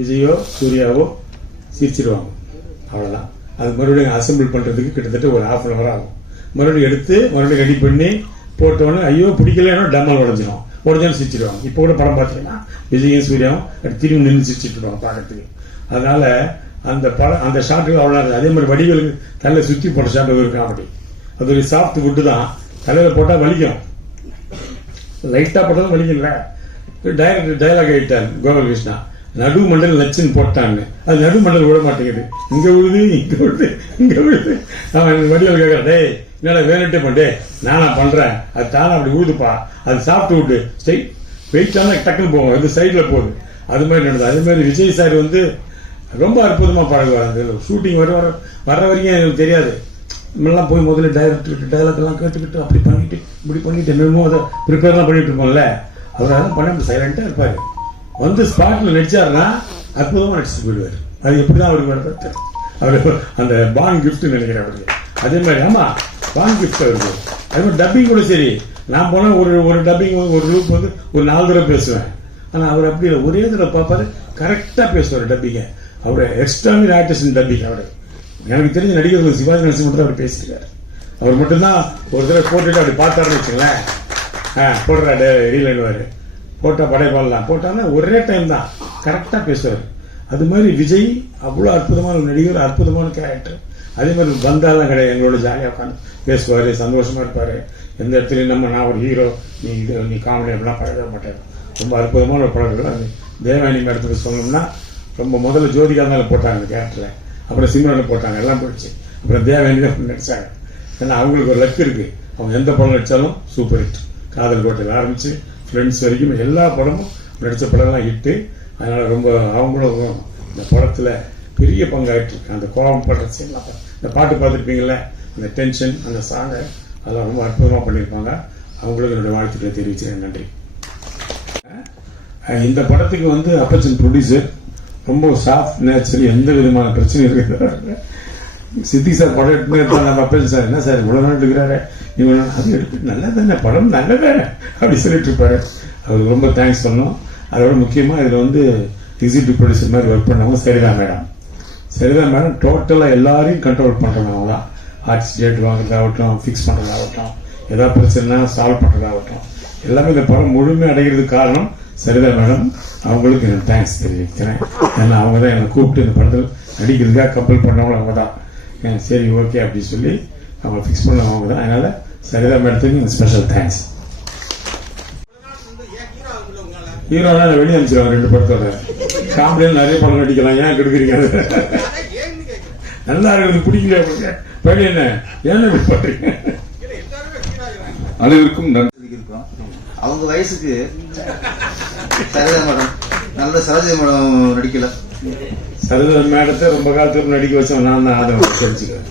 விஜயோ சூர்யாவோ சிரிச்சிடுவாங்க, அவ்வளோதான். அது மறுபடியும் அசம்பிள் பண்ணுறதுக்கு கிட்டத்தட்ட ஒரு 1/2 hour ஆகும். மறுபடியும் எடுத்து மறுபடியும் ரெடி பண்ணி போட்டோன்னு ஐயோ பிடிக்கலன்னா டம்மல் உடஞ்சாலும் சிரிச்சிடுவாங்க. இப்போ கூட படம் பார்த்தீங்கன்னா விஜயும் சூர்யாவும் திரும்பி நின்று சிரிச்சிட்டுருவாங்க பார்க்கறதுக்கு. அதனால அந்த படம் அந்த ஷாட்டுக்கு அவ்வளோ. அதே மாதிரி வடிகளுக்கு தலையில் சுற்றி போட்ட ஷாட்டு ஒரு காமெடி. அது ஒரு சாஃப்ட் ஃபுட்டு தான். தலையில் போட்டால் வலிக்கும், லைட்டாக போட்டாலும் வலிக்கல. டைரக்டர் டைலாக் ஆகிட்டார் கோபாலகிருஷ்ணா, நடு மண்டல் நச்சுன்னு போட்டான்னு. அது நடு மண்டல் விட மாட்டேங்குது, இங்க விழுது இங்க விழுது இங்க விழுது. அவன் வடிவல் கேட்கறான், டே என்னடா வேணுட்டே பண்ணே, நானா பண்றேன், அது தானே அப்படி விழுதுப்பா, அது சாப்பிட்டு விட்டு ஸ்ட்ரெயிட் வெயிட்டான டக்குன்னு போகும், அது சைட்ல போகுது. அது மாதிரி நடந்தது. அதே மாதிரி விஜய் சார் வந்து ரொம்ப அற்புதமா பழகுவார். ஷூட்டிங் வர்ற வரைக்கும் எனக்கு தெரியாது. நம்மளாம் போய் முதல்ல டைரக்டர் டைலாக் எல்லாம் கேட்டுக்கிட்டு அப்படி பண்ணிட்டு இப்படி பண்ணிட்டு என்னமோ அதை ப்ரிப்பேர்லாம் பண்ணிட்டு இருப்போம்ல, அவர் அதெல்லாம் பண்ண சைலண்டா இருப்பாரு. வந்து ஸ்பாட்ல நடிச்சாருன்னா அற்புதமா நடிச்சுட்டு போயிடுவார். அது எப்படிதான் அவருக்கு வருது, அவரு அந்த பான் கிஃப்ட் நினைக்கிறேன் அவருக்கு. அதே மாதிரி ஆமா பான் கிஃப்ட் அவருக்கு. அதே மாதிரி டப்பிங் கூட சரி, நான் போனா ஒரு டப்பிங் ஒரு லூப் வந்து ஒரு 4 தடவை பேசுவேன். ஆனா அவர் அப்படி ஒரே தடவை பார்ப்பாரு, கரெக்டா பேசுவார் டப்பிங்க. அவரு எக்ஸ்ட்ராமினரி ஆர்டிஸ்ட் டப்பிங். அவரு எனக்கு தெரிஞ்ச நடிகர்கள் சிவாஜி கணேசன் மட்டும் அவர் பேசியிருக்காரு. அவர் மட்டும்தான் ஒரு தடவை போட்டுட்டு அப்படி பார்த்தாருன்னு வச்சுங்களேன், போடுறா ரீலைன்வாரு போட்டா படைப்பாடலாம் போட்டான்னா ஒரே டைம் தான் கரெக்டா பேசுவார். அது மாதிரி விஜய் அவ்வளோ அற்புதமான ஒரு நடிகர், அற்புதமான கேரக்டர். அதே மாதிரி பந்தாலாம் கிடையாது, எங்களோட ஜாலியாக உட்காந்து பேசுவார், சந்தோஷமா இருப்பாரு. எந்த இடத்துலையும் நான் ஒரு ஹீரோ, நீ காமெடி அப்படிலாம் பழக மாட்டார். ரொம்ப அற்புதமான ஒரு பழக்கம். அது தேவானி மேடத்துக்கு சொல்லணும்னா ரொம்ப முதல்ல ஜோதிகா மேலே போட்டாங்க அந்த கேரக்டரில், அப்புறம் சிம்ரனை போட்டாங்க, எல்லாம் போயிடுச்சு. அப்புறம் தேவானி தான் நடிச்சாங்க. ஏன்னா அவங்களுக்கு ஒரு லக் இருக்கு, அவங்க எந்த படம் நடிச்சாலும் சூப்பர் ஹிட். காதல் கோட்டையில் ஆரம்பிச்சு ஃப்ரெண்ட்ஸ் வரைக்கும் எல்லா படமும் நடித்த படம்லாம் ஹிட்டு. அதனால ரொம்ப அவங்களும் இந்த படத்தில் பெரிய பங்காயிட்டு இருக்கு. அந்த கோபம் படுற சீன்லாம் இந்த பாட்டு பார்த்துருப்பீங்களே, அந்த டென்ஷன், அந்த சாங்கை அதெல்லாம் ரொம்ப அற்புதமாக பண்ணியிருப்பாங்க. அவங்களுக்கு என்னோட வாழ்த்துக்களை தெரிவிக்கிறேன். நன்றி. இந்த படத்துக்கு வந்து அப்பச்சன் ப்ரொடியூசர் ரொம்ப சாஃப்ட் நேச்சுரல், எந்த விதமான பிரச்சனையும் இருக்கிறாரு. சித்தி சார் படம் எடுத்துன்னு நம்ம அப்பச்சன் சார் என்ன சார் இவ்வளோ நாள் எடுக்கிறாரு, இவன் அது எடுத்து நல்லா தானே படம் நல்லதானே அப்படி சொல்லிட்டு இருப்பாரு. அவருக்கு ரொம்ப தேங்க்ஸ் பண்ணோம். அதோட முக்கியமாக இதில் வந்து எக்ஸிக்யூட்டிவ் ப்ரொடியூசர் மாதிரி ஒர்க் பண்ணவங்க சரிதா மேடம். சரிதா மேடம் டோட்டலாக எல்லாரையும் கண்ட்ரோல் பண்ணுறவங்க தான். ஆர்டிஸ்ட் டேட் வாங்குறதாகட்டும், ஃபிக்ஸ் பண்ணுறதாகட்டும், ஏதாவது பிரச்சனைனா சால்வ் பண்ணுறதாகட்டும், எல்லாமே இந்த படம் முழுமையாக அடைகிறதுக்கு காரணம் சரிதா மேடம். அவங்களுக்கு எனக்கு தேங்க்ஸ் தெரிவிக்கிறேன். ஏன்னா அவங்க தான் என்னை கூப்பிட்டு இந்த படத்தில் நடிக்கிறதுக்காக கம்பல் பண்ணவங்களும் அவங்க தான். சரி ஓகே அப்படின்னு சொல்லி அவங்க ஃபிக்ஸ் பண்ணவங்க அவங்க தான். அதனால சரிதா மேடத்துக்கு எனக்கு ஸ்பெஷல் தேங்க்ஸ். ஹீரோனா வெளியே அனுப்பிச்சிருவாங்க 2 படத்தோட. காமெடியில் நிறைய படம் நடிக்கலாம், ஏன் கெடுக்குறீங்க? நல்லா இருக்கிறது பிடிக்கல அப்படின்னு படி என்ன ஏன் இப்படி பண்றீங்க? அனைவருக்கும் நன்றி. அவங்க வயசுக்கு சரிதா மேடம் நல்ல சரோஜா மேடம் நடிக்கல. சரிதா மேடத்தை ரொம்ப காலத்துக்கு நடிக்க வச்சோம் நான் தான், அதை தெரிஞ்சுக்கிறேன்.